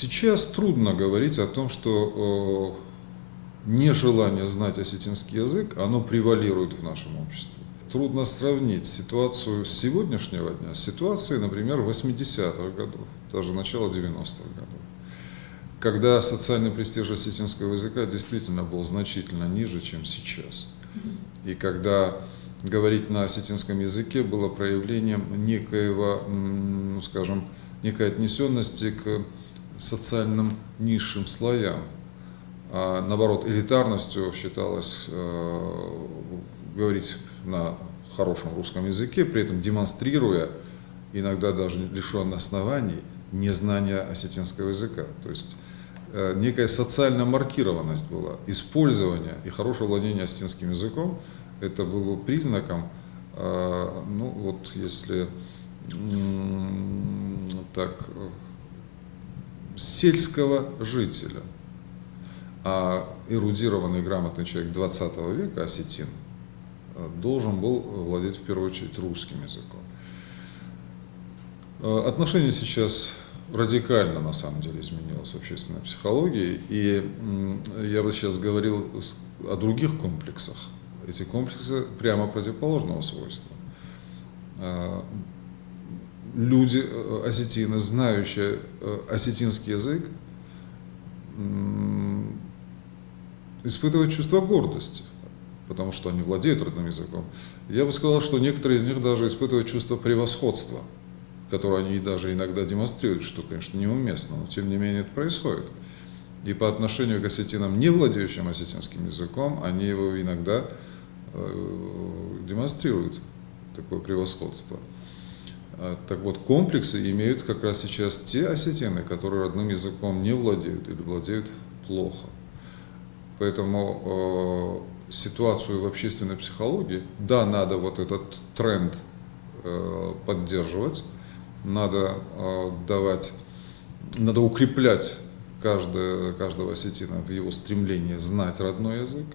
Сейчас трудно говорить о том, что нежелание знать осетинский язык, оно превалирует в нашем обществе. Трудно сравнить ситуацию с сегодняшнего дня с ситуацией, например, 80-х годов, даже начала 90-х годов, когда социальный престиж осетинского языка действительно был значительно ниже, чем сейчас. И когда говорить на осетинском языке было проявлением некоего, ну, скажем, некой отнесенности к социальным низшим слоям. А наоборот, элитарностью считалось говорить на хорошем русском языке, при этом демонстрируя, иногда даже лишенные оснований, незнание осетинского языка. То есть некая социальная маркированность была. Использование и хорошее владение осетинским языком — это было признаком, ну вот если так, сельского жителя. А эрудированный, грамотный человек 20 века, осетин, должен был владеть в первую очередь русским языком. Отношение сейчас радикально, на самом деле, изменилось в общественной психологии, и я бы сейчас говорил о других комплексах. Эти комплексы прямо противоположного свойства. Люди, осетины, знающие осетинский язык, испытывают чувство гордости, потому что они владеют родным языком. Я бы сказал, что некоторые из них даже испытывают чувство превосходства, которое они даже иногда демонстрируют, что, конечно, неуместно, но тем не менее это происходит. И по отношению к осетинам, не владеющим осетинским языком, они его иногда демонстрируют, такое превосходство. Так вот, комплексы имеют как раз сейчас те осетины, которые родным языком не владеют или владеют плохо. Поэтому ситуацию в общественной психологии, да, надо вот этот тренд поддерживать, надо надо укреплять каждого осетина в его стремлении знать родной язык.